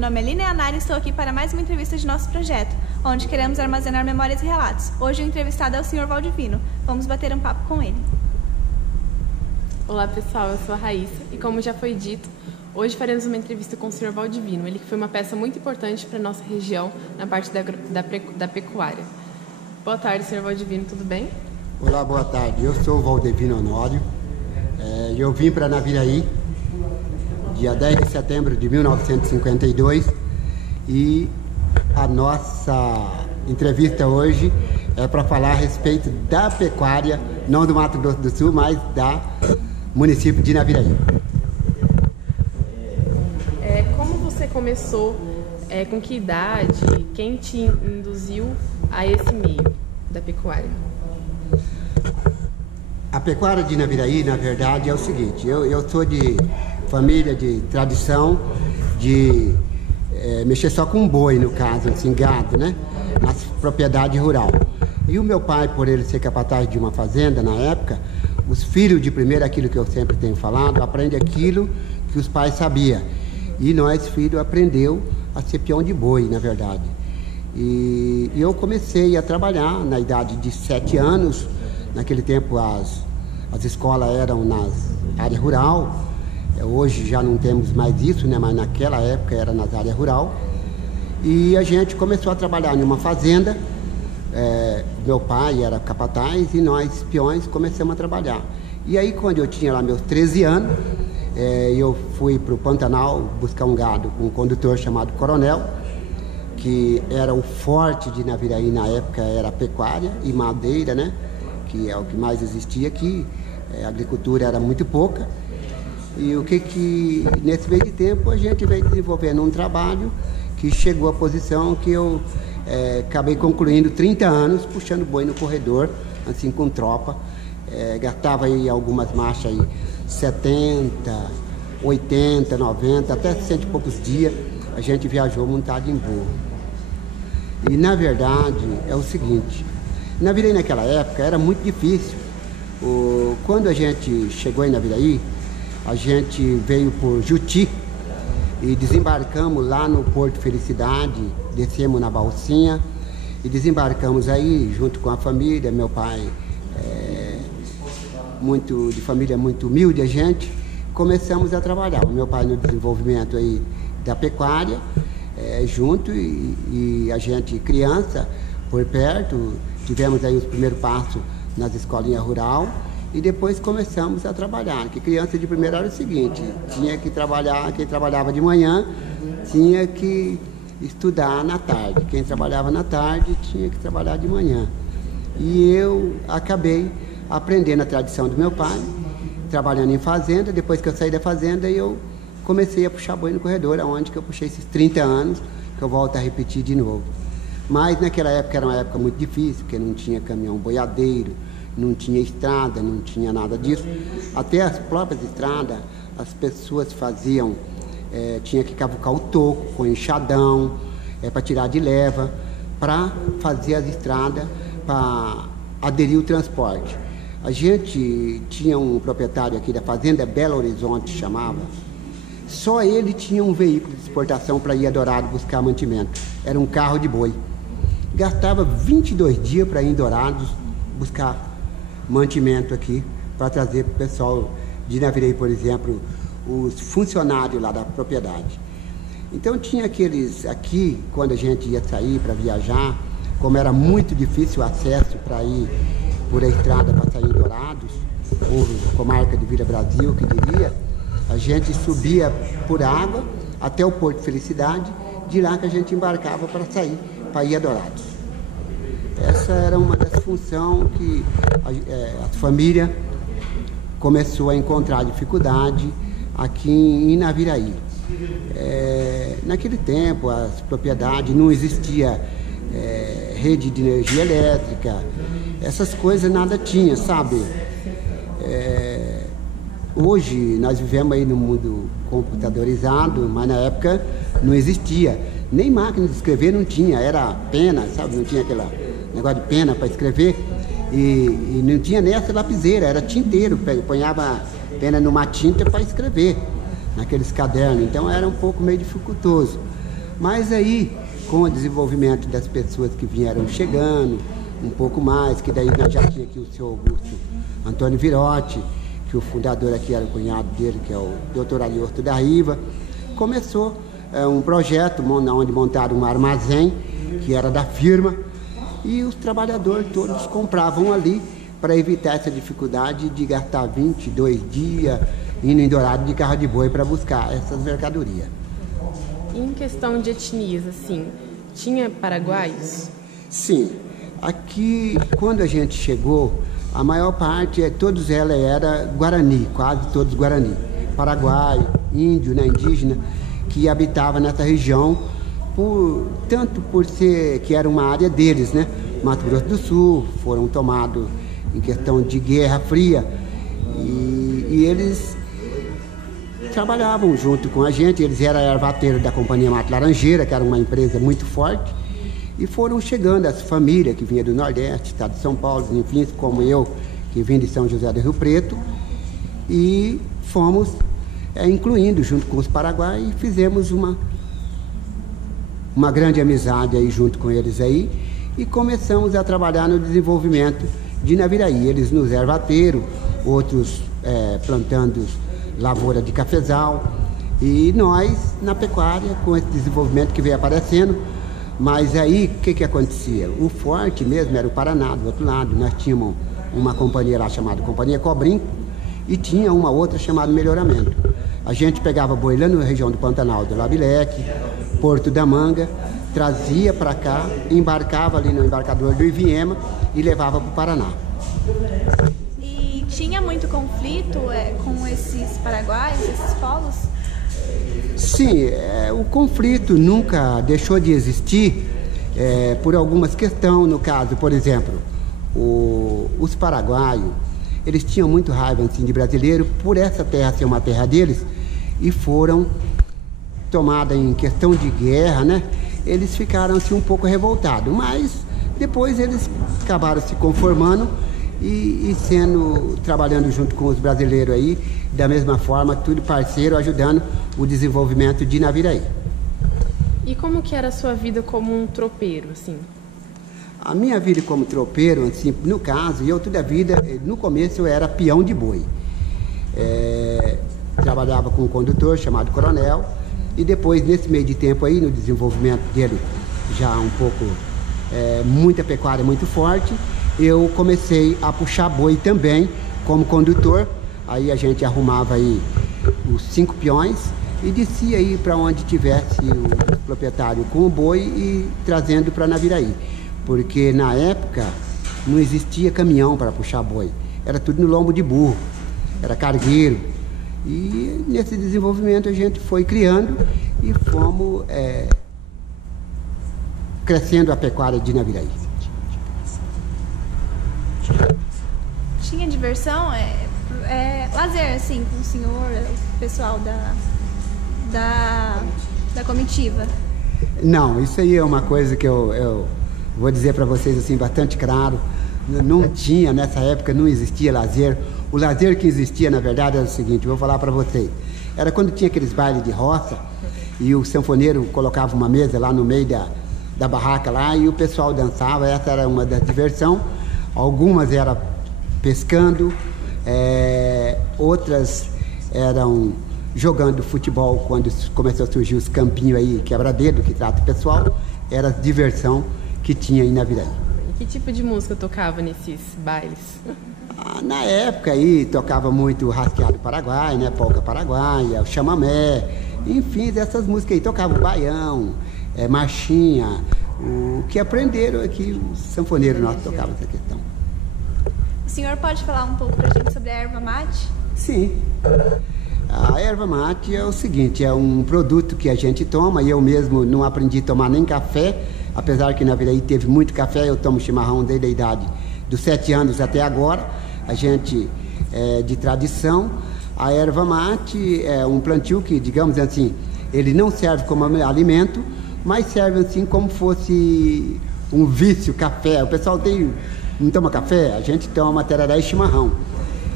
nome é Lina Yanara e estou aqui para mais uma entrevista de nosso projeto, onde queremos armazenar memórias e relatos. Hoje o entrevistado é o Sr. Valdivino. Vamos bater um papo com ele. Olá pessoal, eu sou a Raíssa e como já foi dito, hoje faremos uma entrevista com o Sr. Valdivino, ele que foi uma peça muito importante para a nossa região na parte da pecuária. Boa tarde, Sr. Valdivino, tudo bem? Olá, boa tarde. Eu sou o Valdivino Honório. Eu vim para Naviraí, dia 10 de setembro de 1952, e a nossa entrevista hoje é para falar a respeito da pecuária, não do Mato Grosso do Sul, mas da município de Naviraí. Como você começou, com que idade, quem te induziu a esse meio da pecuária? A pecuária de Naviraí, na verdade, é o seguinte, eu sou de família de tradição de mexer só com boi, no caso, assim, gado, né? Na propriedade rural. E o meu pai, por ele ser capataz de uma fazenda na época, os filhos de primeiro, aquilo que eu sempre tenho falado, aprende aquilo que os pais sabiam. E nós, filhos, aprendeu a ser peão de boi, na verdade. E eu comecei a trabalhar na idade de 7 anos. Naquele tempo as escolas eram nas áreas rural. Hoje já não temos mais isso, né? Mas naquela época era nas áreas rural. E a gente começou a trabalhar em uma fazenda. Meu pai era capataz e nós, peões, começamos a trabalhar. E aí, quando eu tinha lá meus 13 anos, eu fui para o Pantanal buscar um gado com um condutor chamado Coronel, que era o forte de Naviraí na época, era a pecuária e madeira, né? Que é o que mais existia aqui. A agricultura era muito pouca. E nesse meio de tempo a gente veio desenvolvendo um trabalho que chegou à posição que eu acabei concluindo 30 anos puxando boi no corredor, assim com tropa. Gastava aí algumas marchas aí 70, 80, 90, até 100 e poucos dias a gente viajou montado em burro. E na verdade é o seguinte, Naviraí naquela época era muito difícil. Quando a gente chegou em Naviraí, a gente veio por Juti e desembarcamos lá no Porto Felicidade, descemos na balsinha e desembarcamos aí junto com a família. Meu pai, de família muito humilde, a gente começamos a trabalhar. O meu pai no desenvolvimento aí da pecuária, junto e a gente criança por perto, tivemos aí os primeiros passos nas escolinhas rural. E depois começamos a trabalhar, que criança de primeira era o seguinte, tinha que trabalhar, quem trabalhava de manhã tinha que estudar na tarde, quem trabalhava na tarde tinha que trabalhar de manhã. E eu acabei aprendendo a tradição do meu pai, trabalhando em fazenda. Depois que eu saí da fazenda, eu comecei a puxar boi no corredor, onde que eu puxei esses 30 anos, que eu volto a repetir de novo. Mas naquela época era uma época muito difícil, porque não tinha caminhão boiadeiro, não tinha estrada, não tinha nada disso. Até as próprias estradas, as pessoas faziam, tinha que cavucar o toco com enxadão, para tirar de leva, para fazer as estradas, para aderir o transporte. A gente tinha um proprietário aqui da fazenda, Belo Horizonte chamava, só ele tinha um veículo de exportação para ir a Dourado buscar mantimento. Era um carro de boi. Gastava 22 dias para ir em Dourados buscar mantimento aqui, para trazer para o pessoal de Naviraí, por exemplo, os funcionários lá da propriedade. Então tinha aqueles aqui, quando a gente ia sair para viajar, como era muito difícil o acesso para ir por a estrada para sair em Dourados, ou comarca de Vila Brasil, que diria, a gente subia por água até o Porto Felicidade, de lá que a gente embarcava para sair, para ir a Dourados. Essa era uma das funções que a família começou a encontrar dificuldade aqui em Naviraí. Naquele tempo, as propriedades não existia rede de energia elétrica, essas coisas nada tinha, sabe? Hoje nós vivemos aí no mundo computadorizado, mas na época não existia. Nem máquina de escrever não tinha, era pena, sabe? Não tinha aquele negócio de pena para escrever. E não tinha nem essa lapiseira, era tinteiro, ponhava pena numa tinta para escrever naqueles cadernos. Então era um pouco meio dificultoso. Mas aí, com o desenvolvimento das pessoas que vieram chegando, um pouco mais, que daí nós já tinha aqui o senhor Augusto Antônio Virotti, que o fundador aqui era o cunhado dele, que é o Dr. Aliorto da Riva, começou um projeto onde montaram um armazém, que era da firma, e os trabalhadores todos compravam ali para evitar essa dificuldade de gastar 22 dias indo em Dourado de carro de boi para buscar essas mercadorias. Em questão de etnias, assim, tinha paraguaios? Sim. Aqui, quando a gente chegou, a maior parte, todos elas era Guarani, quase todos Guarani. Paraguai, índio, né, indígena, que habitava nessa região, tanto por ser que era uma área deles, né? Mato Grosso do Sul, foram tomados em questão de Guerra Fria, e eles trabalhavam junto com a gente. Eles eram ervateiros da Companhia Mato Laranjeira, que era uma empresa muito forte, e foram chegando as famílias que vinham do Nordeste, estado de São Paulo, enfim, como eu, que vim de São José do Rio Preto, e fomos incluindo junto com os paraguaios e fizemos uma grande amizade aí junto com eles aí, e começamos a trabalhar no desenvolvimento de Naviraí. Eles nos ervateiros, outros plantando lavoura de cafezal, e nós na pecuária com esse desenvolvimento que veio aparecendo. Mas aí o que acontecia? O forte mesmo era o Paraná, do outro lado. Nós tínhamos uma companhia lá chamada Companhia Cobrim e tinha uma outra chamada Melhoramento. A gente pegava boi lá na região do Pantanal, do Labileque, Porto da Manga, trazia para cá, embarcava ali no embarcador do Iviema e levava para o Paraná. E tinha muito conflito com esses paraguaios, esses povos? Sim, o conflito nunca deixou de existir por algumas questões. No caso, por exemplo, os paraguaios, eles tinham muito raiva assim, de brasileiro por essa terra ser uma terra deles, e foram tomadas em questão de guerra, né? Eles ficaram assim, um pouco revoltados, mas depois eles acabaram se conformando e trabalhando junto com os brasileiros aí, da mesma forma, tudo parceiro, ajudando o desenvolvimento de Naviraí. E como que era a sua vida como um tropeiro, assim? A minha vida como tropeiro, assim, no caso, eu toda a vida, no começo eu era peão de boi. Trabalhava com um condutor chamado Coronel, e depois, nesse meio de tempo aí, no desenvolvimento dele, já um pouco, muita pecuária muito forte, eu comecei a puxar boi também como condutor. Aí a gente arrumava aí os 5 peões e descia aí para onde tivesse o proprietário com o boi e trazendo para Naviraí. Porque na época não existia caminhão para puxar boi, era tudo no lombo de burro, era cargueiro. E nesse desenvolvimento a gente foi criando e fomos crescendo a pecuária de Naviraí. Tinha diversão? Lazer, assim, com o senhor, o pessoal da comitiva? Não, isso aí é uma coisa que eu vou dizer para vocês assim, bastante claro. Não tinha, nessa época não existia lazer. O lazer que existia, na verdade, era o seguinte, vou falar para vocês. Era quando tinha aqueles bailes de roça e o sanfoneiro colocava uma mesa lá no meio da barraca lá e o pessoal dançava. Essa era uma das diversões. Algumas eram pescando, outras eram jogando futebol quando começou a surgir os campinhos aí, quebra-dedo, que trata o pessoal. Era a diversão que tinha aí na Naviraí. E que tipo de música tocava nesses bailes? Na época aí tocava muito rasqueado paraguai, né? Polca paraguaia, o chamamé, enfim, essas músicas aí. Tocava o baião, marchinha, o que aprenderam aqui, os sanfoneiros nossos tocavam essa questão. O senhor pode falar um pouco pra gente sobre a erva mate? Sim. A erva mate é o seguinte, é um produto que a gente toma, e eu mesmo não aprendi a tomar nem café, apesar que na Naviraí teve muito café. Eu tomo chimarrão desde a idade dos 7 anos até agora. A gente de tradição. A erva mate é um plantio que, digamos assim, ele não serve como alimento, mas serve assim como fosse um vício, café. O pessoal não toma café, a gente toma tereré e chimarrão.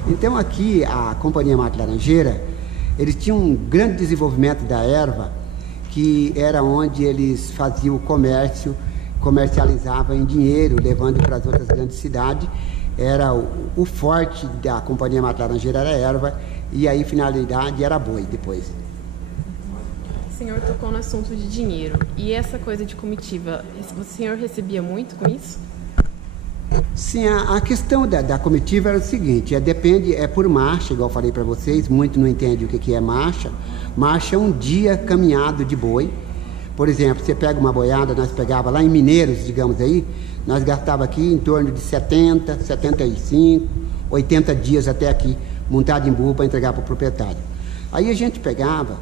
Então aqui a Companhia Mato Laranjeira, eles tinham um grande desenvolvimento da erva, que era onde eles faziam o comércio, comercializavam em dinheiro, levando para as outras grandes cidades. Era o forte da Companhia Mata Laranjeira era erva, e aí finalidade era boi depois. O senhor tocou no assunto de dinheiro. E essa coisa de comitiva, o senhor recebia muito com isso? Sim, a questão da comitiva era o seguinte, depende, é por marcha, igual eu falei para vocês, muito não entende o que é marcha. Marcha é um dia caminhado de boi. Por exemplo, você pega uma boiada, nós pegava lá em Mineiros, digamos aí, nós gastava aqui em torno de 70, 75, 80 dias até aqui, montado em burro para entregar para o proprietário. Aí a gente pegava,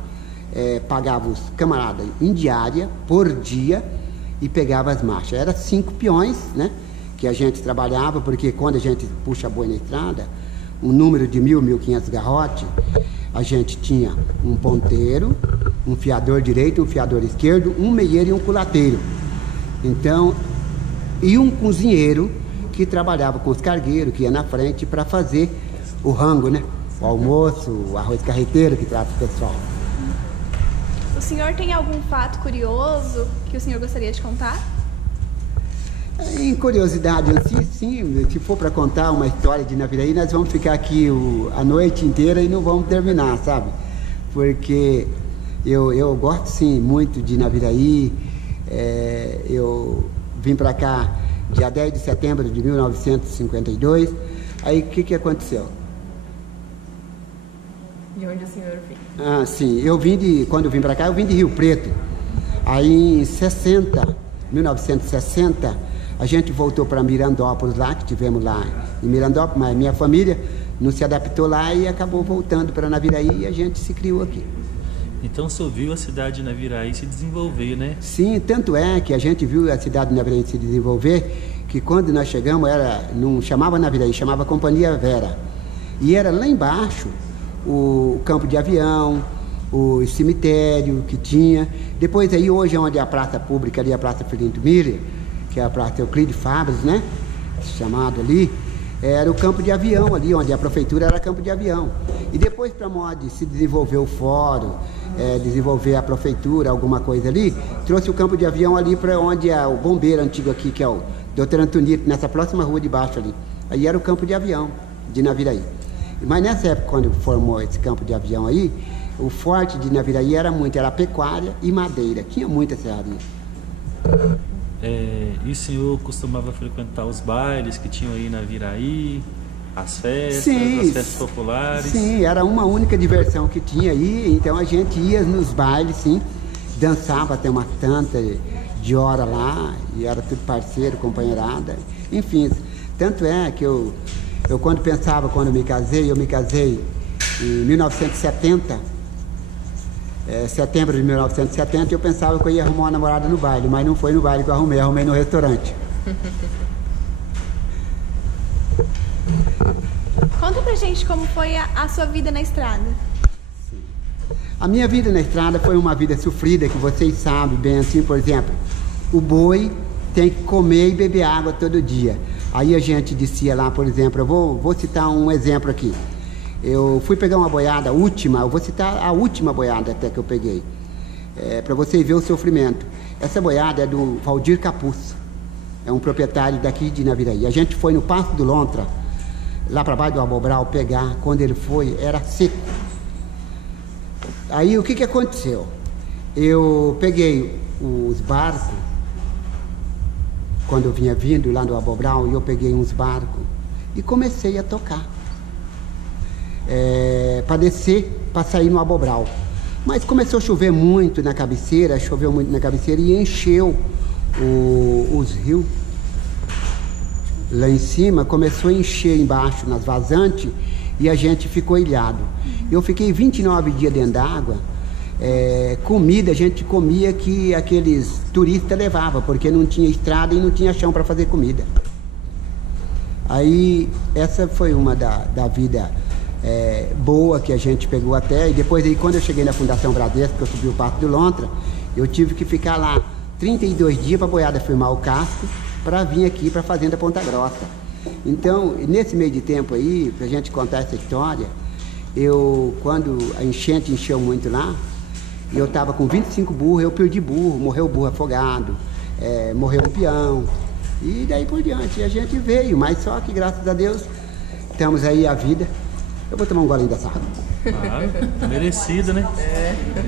pagava os camaradas em diária, por dia, e pegava as marchas. Era 5 peões, né? Que a gente trabalhava, porque quando a gente puxa boi na estrada, um número de 1.500 garrote, a gente tinha um ponteiro, um fiador direito, um fiador esquerdo, um meieiro e um culateiro. Então, e um cozinheiro que trabalhava com os cargueiros, que ia na frente para fazer o rango, né? O almoço, o arroz carreteiro que trata o pessoal. O senhor tem algum fato curioso que o senhor gostaria de contar? Em curiosidade, assim, sim, se for para contar uma história de Naviraí, nós vamos ficar aqui a noite inteira e não vamos terminar, sabe? Porque eu gosto, sim, muito de Naviraí. Eu vim para cá dia 10 de setembro de 1952. Aí, o que aconteceu? De onde o senhor veio? Ah, sim, quando eu vim para cá, eu vim de Rio Preto. Aí, em 1960, a gente voltou para Mirandópolis lá, que tivemos lá em Mirandópolis, mas minha família não se adaptou lá e acabou voltando para Naviraí e a gente se criou aqui. Então o senhor viu a cidade de Naviraí se desenvolver, né? Sim, tanto é que a gente viu a cidade de Naviraí se desenvolver, que quando nós chegamos, não chamava Naviraí, chamava Companhia Vera. E era lá embaixo o campo de avião, o cemitério que tinha. Depois aí, hoje é onde é a praça pública ali, a Praça Filinto Miller, que é a Praça Euclides Fabres, né? Chamado ali, era o campo de avião ali, onde a prefeitura era campo de avião. E depois, para modo de se desenvolver o fórum, desenvolver a prefeitura, alguma coisa ali, trouxe o campo de avião ali para onde é o bombeiro antigo aqui, que é o Dr. Antonito, nessa próxima rua de baixo ali. Aí era o campo de avião de Naviraí. Mas nessa época, quando formou esse campo de avião aí, o forte de Naviraí era pecuária e madeira. Tinha muita serraria. E o senhor costumava frequentar os bailes que tinham aí na Naviraí, as festas, sim, as festas populares? Sim, era uma única diversão que tinha aí, então a gente ia nos bailes, sim, dançava até uma tanta de hora lá, e era tudo parceiro, companheirada, enfim. Tanto é que eu quando eu me casei em 1970, setembro de 1970, eu pensava que eu ia arrumar uma namorada no baile, mas não foi no baile que eu arrumei no restaurante. Conta pra gente como foi a sua vida na estrada. A minha vida na estrada foi uma vida sofrida, que vocês sabem bem, assim, por exemplo, o boi tem que comer e beber água todo dia. Aí a gente descia lá, por exemplo, eu vou citar um exemplo aqui. Eu fui pegar uma boiada eu vou citar a última boiada até que eu peguei, para vocês verem o sofrimento. Essa boiada é do Valdir Capuz, é um proprietário daqui de Naviraí. A gente foi no Passo do Lontra, lá para baixo do Abobral, pegar. Quando ele foi, era seco. Aí o que aconteceu? Eu peguei os barcos, quando eu vinha vindo lá do Abobral, eu peguei uns barcos e comecei a tocar. Para descer, para sair no Abobral. Mas começou a chover muito na cabeceira, e encheu os rios. Lá em cima, começou a encher embaixo, nas vazantes, e a gente ficou ilhado. Eu fiquei 29 dias dentro d'água. Comida, a gente comia que aqueles turistas levavam, porque não tinha estrada e não tinha chão para fazer comida. Aí, essa foi uma da vida boa que a gente pegou até. E depois aí, quando eu cheguei na Fundação Bradesco, que eu subi o Passo do Lontra, eu tive que ficar lá 32 dias para a boiada firmar o casco, para vir aqui para a Fazenda Ponta Grossa. Então, nesse meio de tempo aí, para a gente contar essa história, quando a enchente encheu muito lá, e eu estava com 25 burros, eu perdi burro, morreu burro afogado, morreu um peão, e daí por diante. E a gente veio, mas só que graças a Deus estamos aí a vida. Eu vou tomar um golinho dessa água. Ah, merecido, né?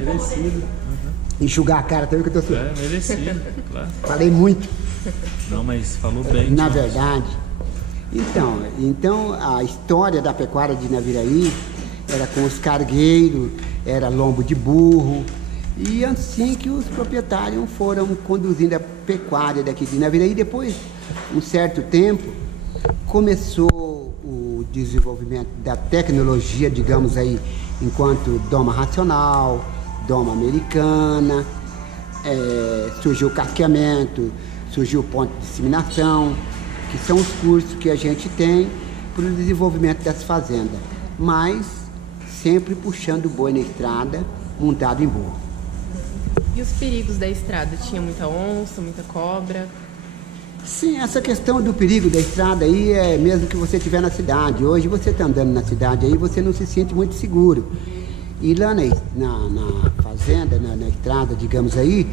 Merecido. Enxugar a cara também que eu tô suando. Merecido, claro. Falei muito. Não, mas falou bem. Na verdade. Então a história da pecuária de Naviraí era com os cargueiros, era lombo de burro. E assim que os proprietários foram conduzindo a pecuária daqui de Naviraí. Depois, um certo tempo, começou o desenvolvimento da tecnologia, digamos aí, enquanto doma racional, doma americana, surgiu o casqueamento, surgiu o ponto de disseminação, que são os cursos que a gente tem para o desenvolvimento das fazendas, mas sempre puxando o boi na estrada, montado em burro. E os perigos da estrada? Tinha muita onça, muita cobra? Sim, essa questão do perigo da estrada aí é mesmo que você estiver na cidade. Hoje você está andando na cidade aí, você não se sente muito seguro. E lá na fazenda, na estrada, digamos aí,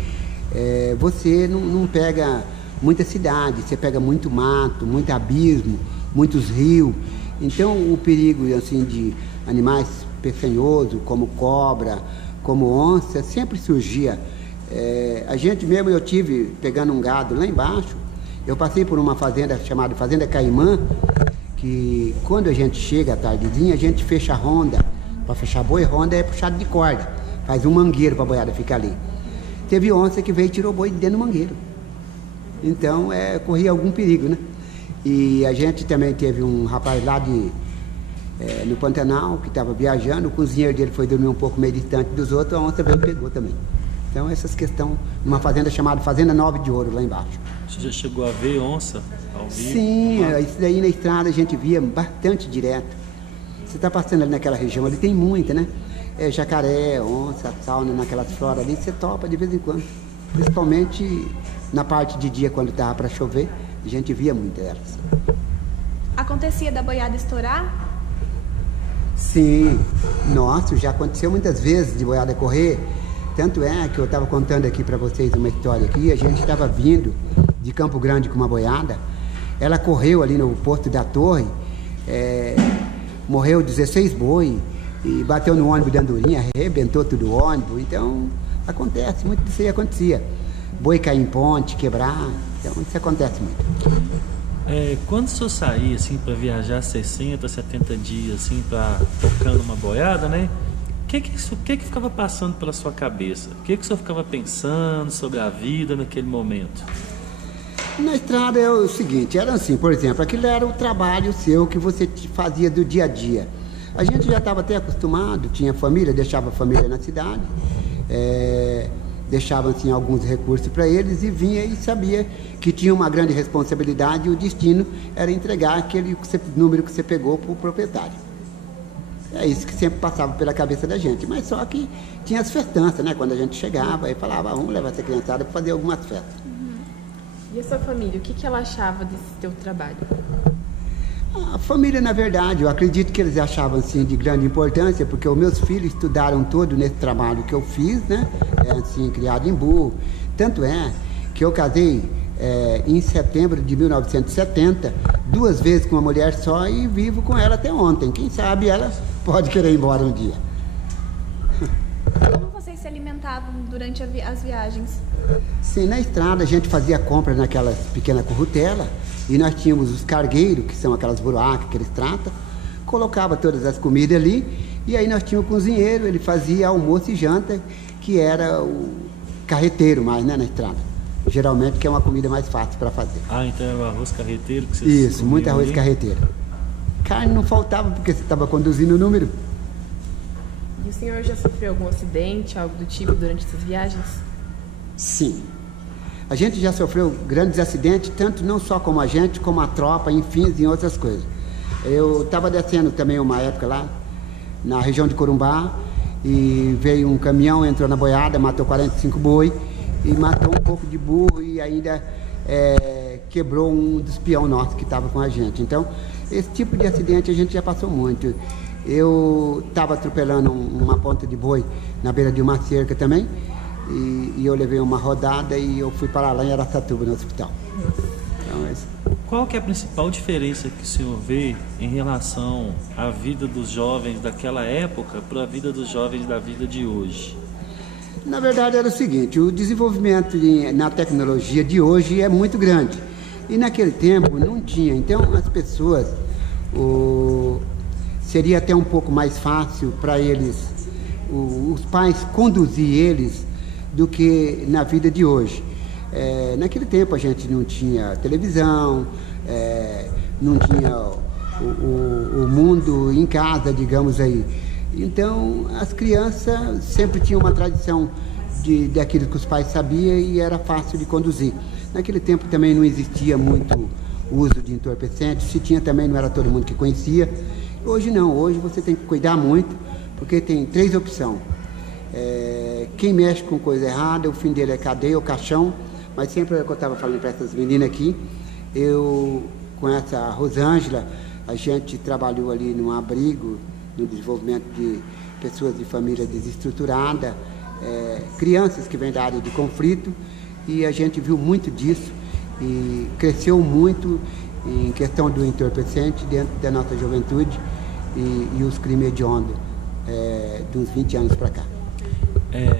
você não pega muita cidade, você pega muito mato, muito abismo, muitos rios. Então o perigo assim, de animais peçonhosos, como cobra, como onça, sempre surgia. A gente mesmo, eu tive pegando um gado lá embaixo, eu passei por uma fazenda chamada Fazenda Caimã, que quando a gente chega à tardezinha, a gente fecha a ronda. Para fechar boi, ronda é puxado de corda, faz um mangueiro para a boiada ficar ali. Teve onça que veio e tirou boi de dentro do mangueiro. Então, corria algum perigo, né? E a gente também teve um rapaz lá no Pantanal, que estava viajando, o cozinheiro dele foi dormir um pouco meio distante dos outros, a onça veio e pegou também. Então, essas questões, numa fazenda chamada Fazenda 9 de Ouro, lá embaixo. Você já chegou a ver onça ao vivo? Sim, isso daí na estrada a gente via bastante direto. Você está passando ali naquela região, ali tem muita, né? Jacaré, onça, sauna, naquelas floras ali, você topa de vez em quando. Principalmente na parte de dia, quando estava para chover, a gente via muitas delas. Acontecia da boiada estourar? Sim, nossa, já aconteceu muitas vezes de boiada correr. Tanto é que eu estava contando aqui para vocês uma história aqui, a gente estava vindo de Campo Grande com uma boiada, ela correu ali no posto da Torre, morreu 16 boi e bateu no ônibus de Andorinha, arrebentou tudo o ônibus. Então, acontece, muito disso aí acontecia. Boi cair em ponte, quebrar, então isso acontece muito. Quando o senhor saía assim, para viajar 60, 70 dias, assim, tocando uma boiada, né? O que ficava passando pela sua cabeça? O que o senhor ficava pensando sobre a vida naquele momento? Na estrada é o seguinte, era assim, por exemplo, aquilo era o trabalho seu que você fazia do dia a dia. A gente já estava até acostumado, tinha família, deixava a família na cidade, deixava assim, alguns recursos para eles e vinha e sabia que tinha uma grande responsabilidade e o destino era entregar aquele número que você pegou para o proprietário. É isso que sempre passava pela cabeça da gente, mas só que tinha as festanças, né? Quando a gente chegava e falava, vamos levar essa criançada para fazer algumas festas. E a sua família, o que ela achava desse teu trabalho? A família, na verdade, eu acredito que eles achavam assim de grande importância, porque os meus filhos estudaram todo nesse trabalho que eu fiz, né? Assim, criado em burro. Tanto é que eu casei em setembro de 1970, 2 vezes com uma mulher só e vivo com ela até ontem. Quem sabe ela pode querer ir embora um dia. Como vocês se alimentavam durante as viagens? Sim, na estrada a gente fazia compra naquelas pequenas currutelas e nós tínhamos os cargueiros, que são aquelas buracas que eles tratam, colocava todas as comidas ali e aí nós tínhamos o cozinheiro, ele fazia almoço e janta, que era o carreteiro mais, né, na estrada. Geralmente que é uma comida mais fácil para fazer. Então era o arroz carreteiro que vocês Isso, muito arroz ali? Carreteiro. Carne não faltava porque você estava conduzindo o número. E o senhor já sofreu algum acidente, algo do tipo, durante essas viagens? Sim. A gente já sofreu grandes acidentes, tanto não só como a gente, como a tropa, enfim, em outras coisas. Eu estava descendo também uma época lá, na região de Corumbá, e veio um caminhão, entrou na boiada, matou 45 boi, e matou um pouco de burro e ainda quebrou um dos peões nossos que estava com a gente. Então, esse tipo de acidente a gente já passou muito. Eu estava atropelando uma ponta de boi na beira de uma cerca também, e eu levei uma rodada e eu fui para lá em Araçatuba, no hospital. Então, qual que é a principal diferença que o senhor vê em relação à vida dos jovens daquela época para a vida dos jovens da vida de hoje? Na verdade era o seguinte, o desenvolvimento na tecnologia de hoje é muito grande. E naquele tempo não tinha. Então as pessoas, seria até um pouco mais fácil para eles, os pais conduzir eles do que na vida de hoje. Naquele tempo a gente não tinha televisão, não tinha o mundo em casa, digamos aí. Então as crianças sempre tinham uma tradição daquilo que os pais sabiam e era fácil de conduzir. Naquele tempo também não existia muito uso de entorpecentes, se tinha também não era todo mundo que conhecia. Hoje não, hoje você tem que cuidar muito, porque tem 3 opções. Quem mexe com coisa errada, o fim dele é cadeia ou caixão, mas sempre é o que eu estava falando para essas meninas aqui, eu com essa Rosângela, a gente trabalhou ali num abrigo, no desenvolvimento de pessoas de família desestruturada, crianças que vêm da área de conflito, e a gente viu muito disso e cresceu muito em questão do entorpecente dentro da nossa juventude e os crimes hediondos de uns 20 anos para cá.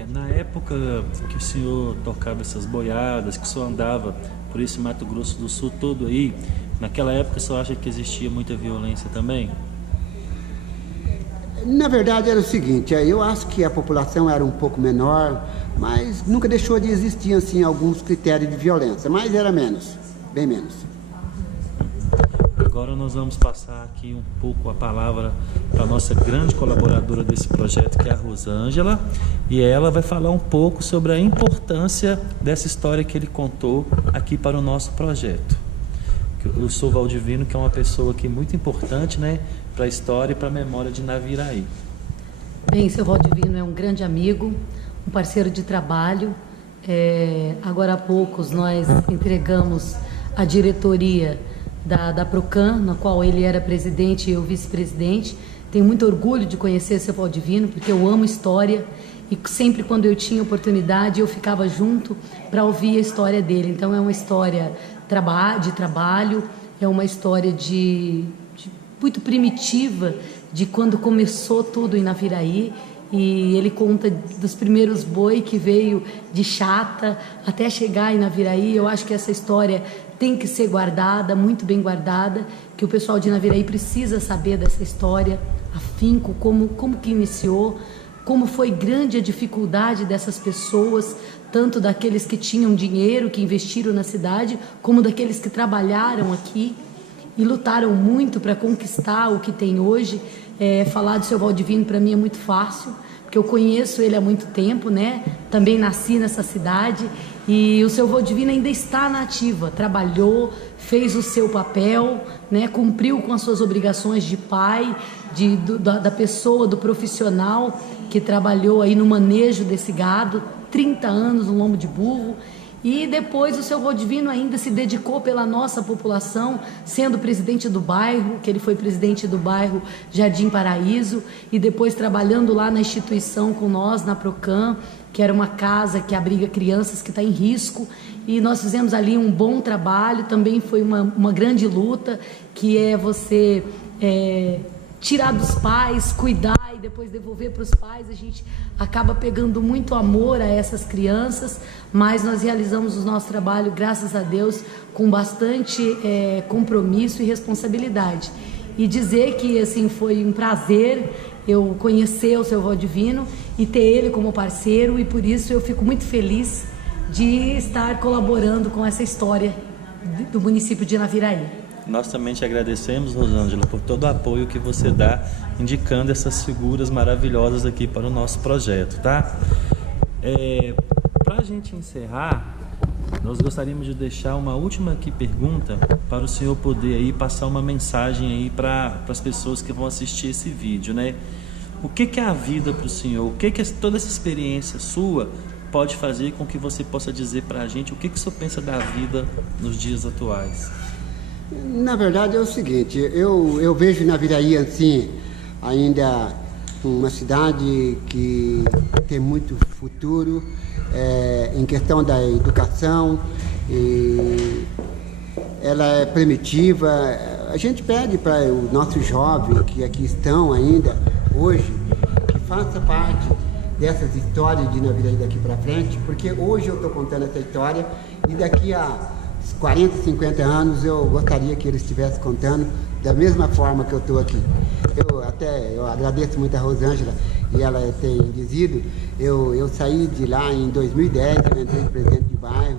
Na época que o senhor tocava essas boiadas, que o senhor andava por esse Mato Grosso do Sul todo aí, naquela época o senhor acha que existia muita violência também? Na verdade era o seguinte, eu acho que a população era um pouco menor, mas nunca deixou de existir assim alguns critérios de violência, mas era menos, bem menos. Agora nós vamos passar aqui um pouco a palavra para a nossa grande colaboradora desse projeto, que é a Rosângela, e ela vai falar um pouco sobre a importância dessa história que ele contou aqui para o nosso projeto. O Sr. Valdivino, que é uma pessoa aqui muito importante, né, para a história e para a memória de Naviraí. Bem, Sr. Valdivino é um grande amigo, um parceiro de trabalho. Agora há poucos nós entregamos a diretoria da Procam, na qual ele era presidente e eu vice-presidente. Tenho muito orgulho de conhecer Sr. Valdivino, porque eu amo história e sempre quando eu tinha oportunidade eu ficava junto para ouvir a história dele. Então é uma história de trabalho, é uma história muito primitiva de quando começou tudo em Naviraí. E ele conta dos primeiros boi que veio de Chata até chegar em Naviraí. Eu acho que essa história tem que ser guardada, muito bem guardada, que o pessoal de Naviraí precisa saber dessa história, afinco, como que iniciou, como foi grande a dificuldade dessas pessoas, tanto daqueles que tinham dinheiro, que investiram na cidade, como daqueles que trabalharam aqui e lutaram muito para conquistar o que tem hoje. Falar do Sr. Valdivino para mim é muito fácil, porque eu conheço ele há muito tempo, né? Também nasci nessa cidade e o Sr. Valdivino ainda está na ativa, trabalhou, fez o seu papel, né? Cumpriu com as suas obrigações de pai, da pessoa, do profissional que trabalhou aí no manejo desse gado, 30 anos no lombo de burro. E depois o Sr. Valdivino ainda se dedicou pela nossa população, sendo presidente do bairro, que ele foi presidente do bairro Jardim Paraíso, e depois trabalhando lá na instituição com nós, na Procam, que era uma casa que abriga crianças que está em risco, e nós fizemos ali um bom trabalho. Também foi uma grande luta, que é você tirar dos pais, cuidar e depois devolver para os pais. A gente acaba pegando muito amor a essas crianças, mas nós realizamos o nosso trabalho, graças a Deus, com bastante compromisso e responsabilidade. E dizer que assim, foi um prazer eu conhecer o Sr. Valdivino e ter ele como parceiro, e por isso eu fico muito feliz de estar colaborando com essa história do município de Naviraí. Nós também te agradecemos, Rosângela, por todo o apoio que você dá, indicando essas figuras maravilhosas aqui para o nosso projeto, tá? Para a gente encerrar, nós gostaríamos de deixar uma última pergunta para o senhor poder aí passar uma mensagem aí para as pessoas que vão assistir esse vídeo, né? O que é a vida para o senhor? O que toda essa experiência sua pode fazer com que você possa dizer para a gente o que o senhor pensa da vida nos dias atuais? Na verdade é o seguinte, eu vejo Naviraí assim, ainda uma cidade que tem muito futuro em questão da educação, e ela é primitiva. A gente pede para o nosso jovem que aqui estão ainda hoje, que faça parte dessas histórias de Naviraí daqui para frente, porque hoje eu estou contando essa história e daqui a 40, 50 anos eu gostaria que eles estivessem contando da mesma forma que eu estou aqui. Eu agradeço muito a Rosângela e ela ter dizido, eu saí de lá em 2010, eu entrei de presidente de bairro,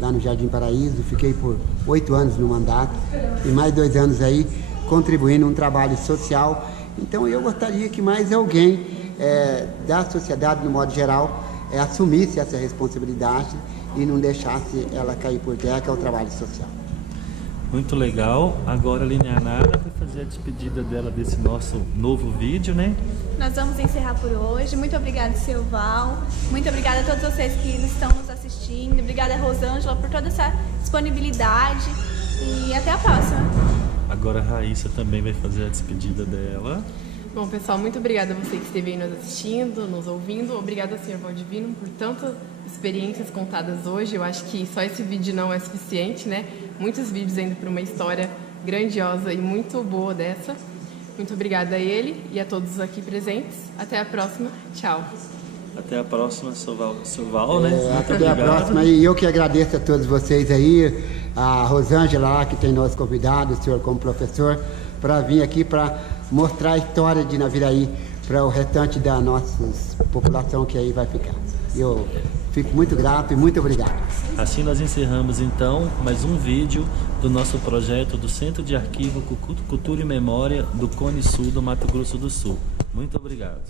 lá no Jardim Paraíso, fiquei por 8 anos no mandato e mais 2 anos aí contribuindo um trabalho social. Então eu gostaria que mais alguém da sociedade, no modo geral, assumisse essa responsabilidade e não deixasse ela cair por terra, que é o trabalho social. Muito legal. Agora a Linianara vai fazer a despedida dela desse nosso novo vídeo, né? Nós vamos encerrar por hoje. Muito obrigada, seu Val. Muito obrigada a todos vocês que estão nos assistindo. Obrigada, Rosângela, por toda essa disponibilidade. E até a próxima. Agora a Raíssa também vai fazer a despedida dela. Bom, pessoal, muito obrigada a você que esteve aí nos assistindo, nos ouvindo. Obrigada, Sr. Valdivino, por tantas experiências contadas hoje. Eu acho que só esse vídeo não é suficiente, né? Muitos vídeos ainda para uma história grandiosa e muito boa dessa. Muito obrigada a ele e a todos aqui presentes. Até a próxima. Tchau. Até a próxima, Val, né? Até a próxima. E eu que agradeço a todos vocês aí, a Rosângela lá, que tem nos convidado, o senhor como professor, para vir aqui para mostrar a história de Naviraí para o restante da nossa população que aí vai ficar. Eu fico muito grato e muito obrigado. Assim nós encerramos então mais um vídeo do nosso projeto do Centro de Arquivo, Cultura e Memória do Cone Sul do Mato Grosso do Sul. Muito obrigado.